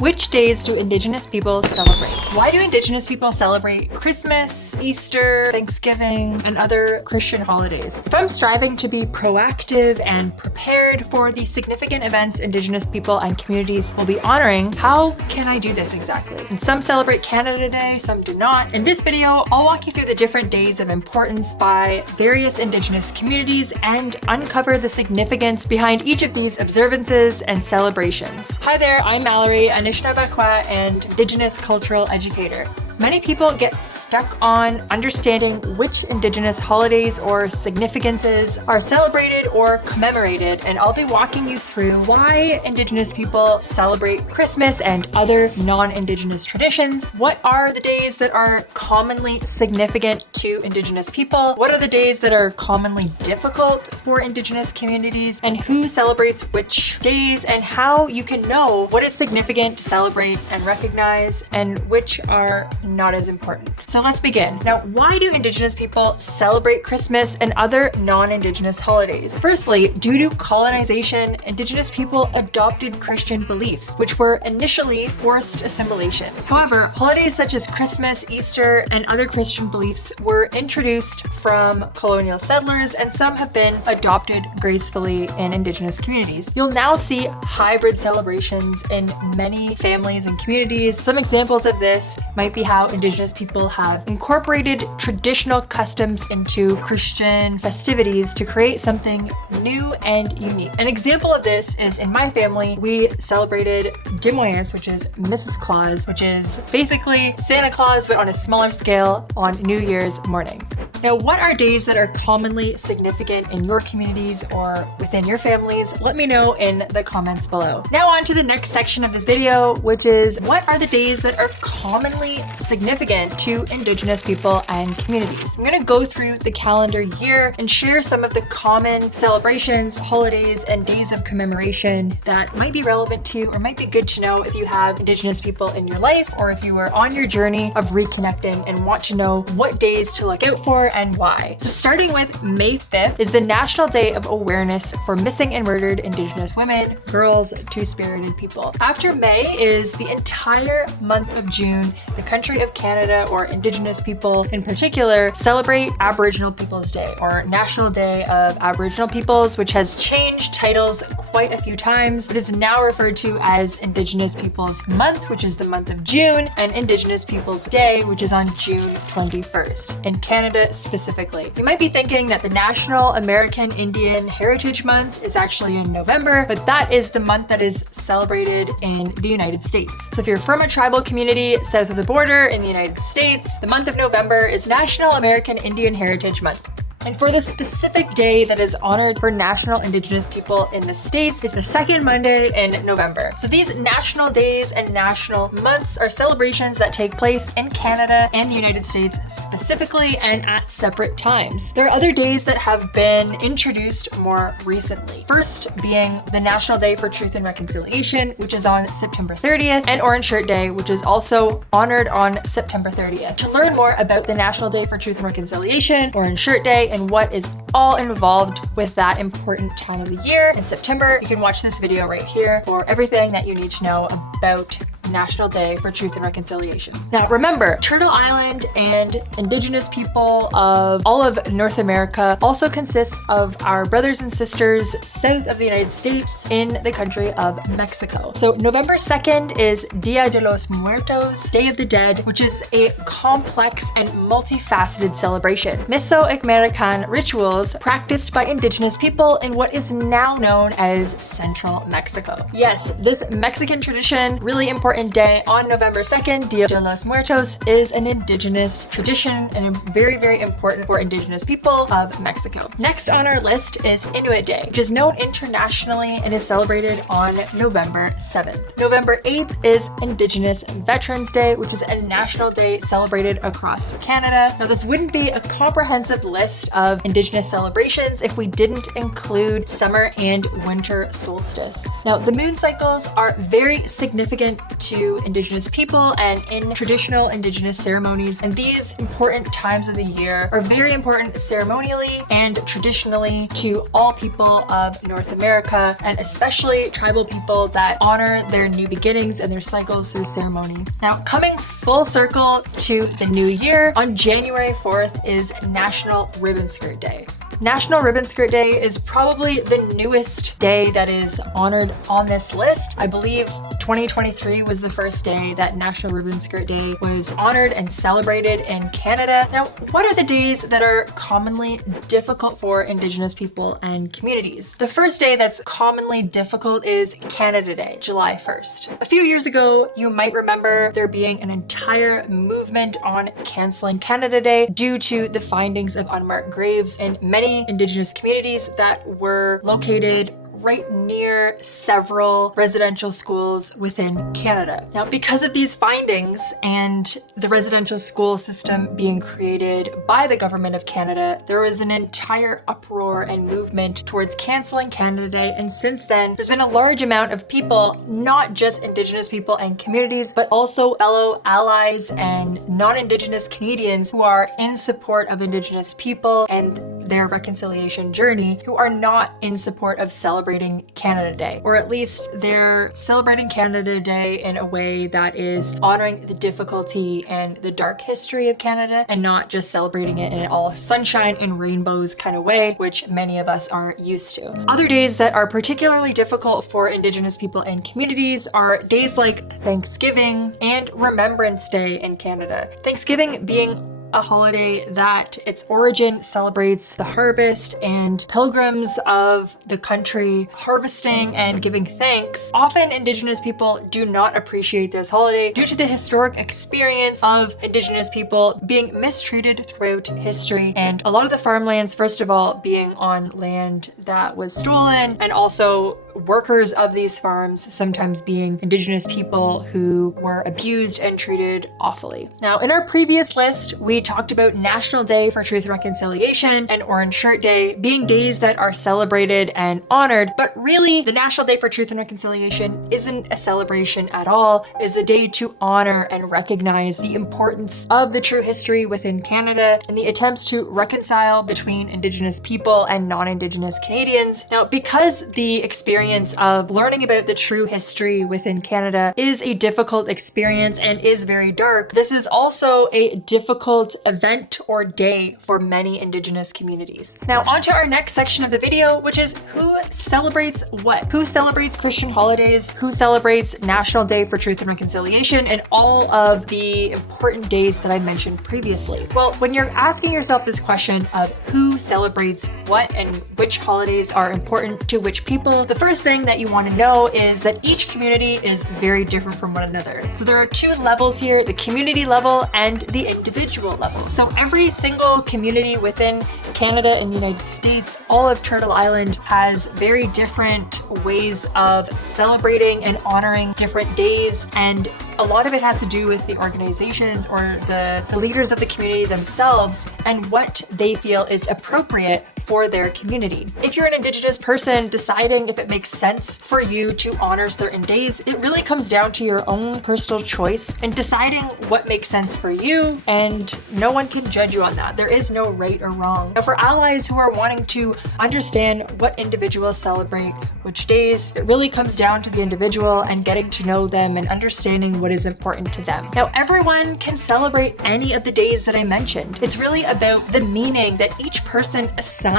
Which days do Indigenous people celebrate? Why do Indigenous people celebrate Christmas, Easter, Thanksgiving, and other Christian holidays? If I'm striving to be proactive and prepared for the significant events Indigenous people and communities will be honoring, how can I do this exactly? And some celebrate Canada Day, some do not. In this video, I'll walk you through the different days of importance by various Indigenous communities and uncover the significance behind each of these observances and celebrations. Hi there, I'm Mallory, Anishinaabe and Indigenous cultural educator. Many people get stuck on understanding which Indigenous holidays or significances are celebrated or commemorated, and I'll be walking you through why Indigenous people celebrate Christmas and other non-Indigenous traditions. What are the days that are commonly significant to Indigenous people? What are the days that are commonly difficult for Indigenous communities? And who celebrates which days, and how you can know what is significant to celebrate and recognize and which are not as important. So let's begin. Now, why do Indigenous people celebrate Christmas and other non-Indigenous holidays? Firstly, due to colonization, Indigenous people adopted Christian beliefs, which were initially forced assimilation. However, holidays such as Christmas, Easter, and other Christian beliefs were introduced from colonial settlers, and some have been adopted gracefully in Indigenous communities. You'll now see hybrid celebrations in many families and communities. Some examples of this might be how Indigenous people have incorporated traditional customs into Christian festivities to create something new and unique. An example of this is in my family, we celebrated Dimoyes, which is Mrs. Claus, which is basically Santa Claus, but on a smaller scale on New Year's morning. Now, what are days that are commonly significant in your communities or within your families? Let me know in the comments below. Now on to the next section of this video, which is what are the days that are commonly significant to Indigenous people and communities. I'm going to go through the calendar year and share some of the common celebrations, holidays, and days of commemoration that might be relevant to you or might be good to know if you have Indigenous people in your life or if you are on your journey of reconnecting and want to know what days to look out for and why. So starting with May 5th is the National Day of Awareness for Missing and Murdered Indigenous Women, Girls, Two-Spirited People. After May is the entire month of June. The country of Canada, or Indigenous people in particular, celebrate Aboriginal Peoples Day, or National Day of Aboriginal Peoples, which has changed titles quite a few times, but is now referred to as Indigenous Peoples Month, which is the month of June, and Indigenous Peoples Day, which is on June 21st, in Canada specifically. You might be thinking that the National American Indian Heritage Month is actually in November, but that is the month that is celebrated in the United States. So if you're from a tribal community south of the border in the United States, the month of November is National American Indian Heritage Month. And for the specific day that is honored for National Indigenous people in the States is the second Monday in November. So these national days and national months are celebrations that take place in Canada and the United States specifically and at separate times. There are other days that have been introduced more recently. First being the National Day for Truth and Reconciliation, which is on September 30th, and Orange Shirt Day, which is also honored on September 30th. To learn more about the National Day for Truth and Reconciliation, Orange Shirt Day, and what is all involved with that important time of the year in September, you can watch this video right here for everything that you need to know about National Day for Truth and Reconciliation. Now remember, Turtle Island and Indigenous people of all of North America also consists of our brothers and sisters south of the United States in the country of Mexico. So November 2nd is Dia de los Muertos, Day of the Dead, which is a complex and multifaceted celebration. Mesoamerican rituals practiced by Indigenous people in what is now known as Central Mexico. Yes, this Mexican tradition, really important day on November 2nd, Dia de los Muertos, is an Indigenous tradition and very, very important for Indigenous people of Mexico. Next on our list is Inuit Day, which is known internationally and is celebrated on November 7th. November 8th is Indigenous Veterans Day, which is a national day celebrated across Canada. Now, this wouldn't be a comprehensive list of Indigenous celebrations if we didn't include summer and winter solstice. Now, the moon cycles are very significant to Indigenous people and in traditional Indigenous ceremonies. And these important times of the year are very important ceremonially and traditionally to all people of North America, and especially tribal people that honor their new beginnings and their cycles through ceremony. Now, coming full circle to the new year, on January 4th is National Ribbon Skirt Day. National Ribbon Skirt Day is probably the newest day that is honored on this list. I believe 2023 was the first day that National Ribbon Skirt Day was honored and celebrated in Canada. Now, what are the days that are commonly difficult for Indigenous people and communities? The first day that's commonly difficult is Canada Day, July 1st. A few years ago, you might remember there being an entire movement on canceling Canada Day due to the findings of unmarked graves in many Indigenous communities that were located right near several residential schools within Canada. Now, because of these findings and the residential school system being created by the government of Canada, there was an entire uproar and movement towards canceling Canada Day. And since then, there's been a large amount of people, not just Indigenous people and communities, but also fellow allies and non-Indigenous Canadians who are in support of Indigenous people and their reconciliation journey, who are not in support of celebrating Canada Day, or at least they're celebrating Canada Day in a way that is honoring the difficulty and the dark history of Canada and not just celebrating it in an all sunshine and rainbows kind of way, which many of us are used to. Other days that are particularly difficult for Indigenous people and communities are days like Thanksgiving and Remembrance Day in Canada. Thanksgiving being a holiday that its origin celebrates the harvest and pilgrims of the country harvesting and giving thanks. Often Indigenous people do not appreciate this holiday due to the historic experience of Indigenous people being mistreated throughout history, and a lot of the farmlands, first of all, being on land that was stolen, and also workers of these farms sometimes being Indigenous people who were abused and treated awfully. Now, in our previous list, we talked about National Day for Truth and Reconciliation and Orange Shirt Day being days that are celebrated and honored, but really the National Day for Truth and Reconciliation isn't a celebration at all. It's a day to honor and recognize the importance of the true history within Canada and the attempts to reconcile between Indigenous people and non-Indigenous Canadians. Now, because the experience of learning about the true history within Canada is a difficult experience and is very dark, this is also a difficult event or day for many Indigenous communities. Now, on to our next section of the video, which is who celebrates what? Who celebrates Christian holidays? Who celebrates National Day for Truth and Reconciliation and all of the important days that I mentioned previously? Well, when you're asking yourself this question of who celebrates what and which holidays are important to which people, the first thing that you want to know is that each community is very different from one another. So there are two levels here, the community level and the individual level. So every single community within Canada and the United States, all of Turtle Island, has very different ways of celebrating and honoring different days, and a lot of it has to do with the organizations or the leaders of the community themselves and what they feel is appropriate for their community. If you're an Indigenous person deciding if it makes sense for you to honor certain days, it really comes down to your own personal choice and deciding what makes sense for you, and no one can judge you on that. There is no right or wrong. Now, for allies who are wanting to understand what individuals celebrate which days, it really comes down to the individual and getting to know them and understanding what is important to them. Now, everyone can celebrate any of the days that I mentioned. It's really about the meaning that each person assigns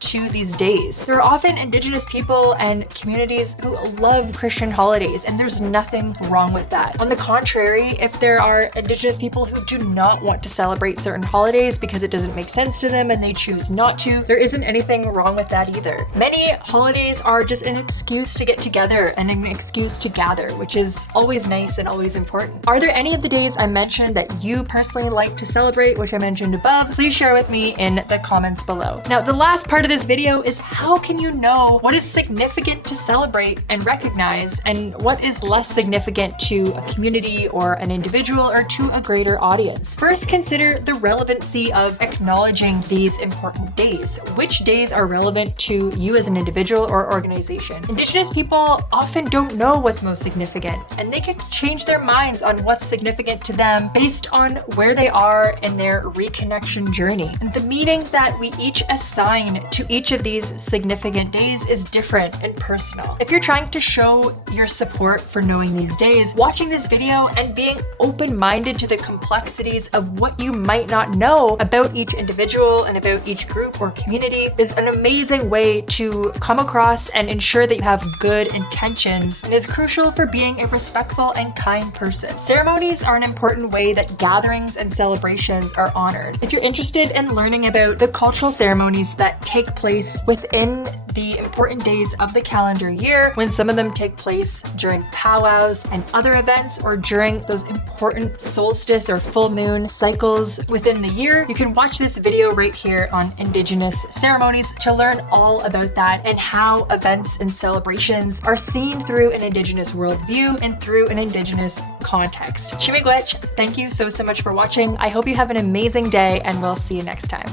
to these days. There are often Indigenous people and communities who love Christian holidays, and there's nothing wrong with that. On the contrary, if there are Indigenous people who do not want to celebrate certain holidays because it doesn't make sense to them and they choose not to, there isn't anything wrong with that either. Many holidays are just an excuse to get together and an excuse to gather, which is always nice and always important. Are there any of the days I mentioned that you personally like to celebrate, which I mentioned above? Please share with me in the comments below. Now, The last part of this video is how can you know what is significant to celebrate and recognize and what is less significant to a community or an individual or to a greater audience. First, consider the relevancy of acknowledging these important days. Which days are relevant to you as an individual or organization? Indigenous people often don't know what's most significant, and they can change their minds on what's significant to them based on where they are in their reconnection journey. And the meaning that we each assign to each of these significant days is different and personal. If you're trying to show your support for knowing these days, watching this video and being open-minded to the complexities of what you might not know about each individual and about each group or community is an amazing way to come across and ensure that you have good intentions, and is crucial for being a respectful and kind person. Ceremonies are an important way that gatherings and celebrations are honored. If you're interested in learning about the cultural ceremonies that take place within the important days of the calendar year, when some of them take place during powwows and other events, or during those important solstice or full moon cycles within the year, you can watch this video right here on Indigenous ceremonies to learn all about that and how events and celebrations are seen through an Indigenous worldview and through an Indigenous context. Chimigwech, thank you so much for watching. I hope you have an amazing day, and we'll see you next time.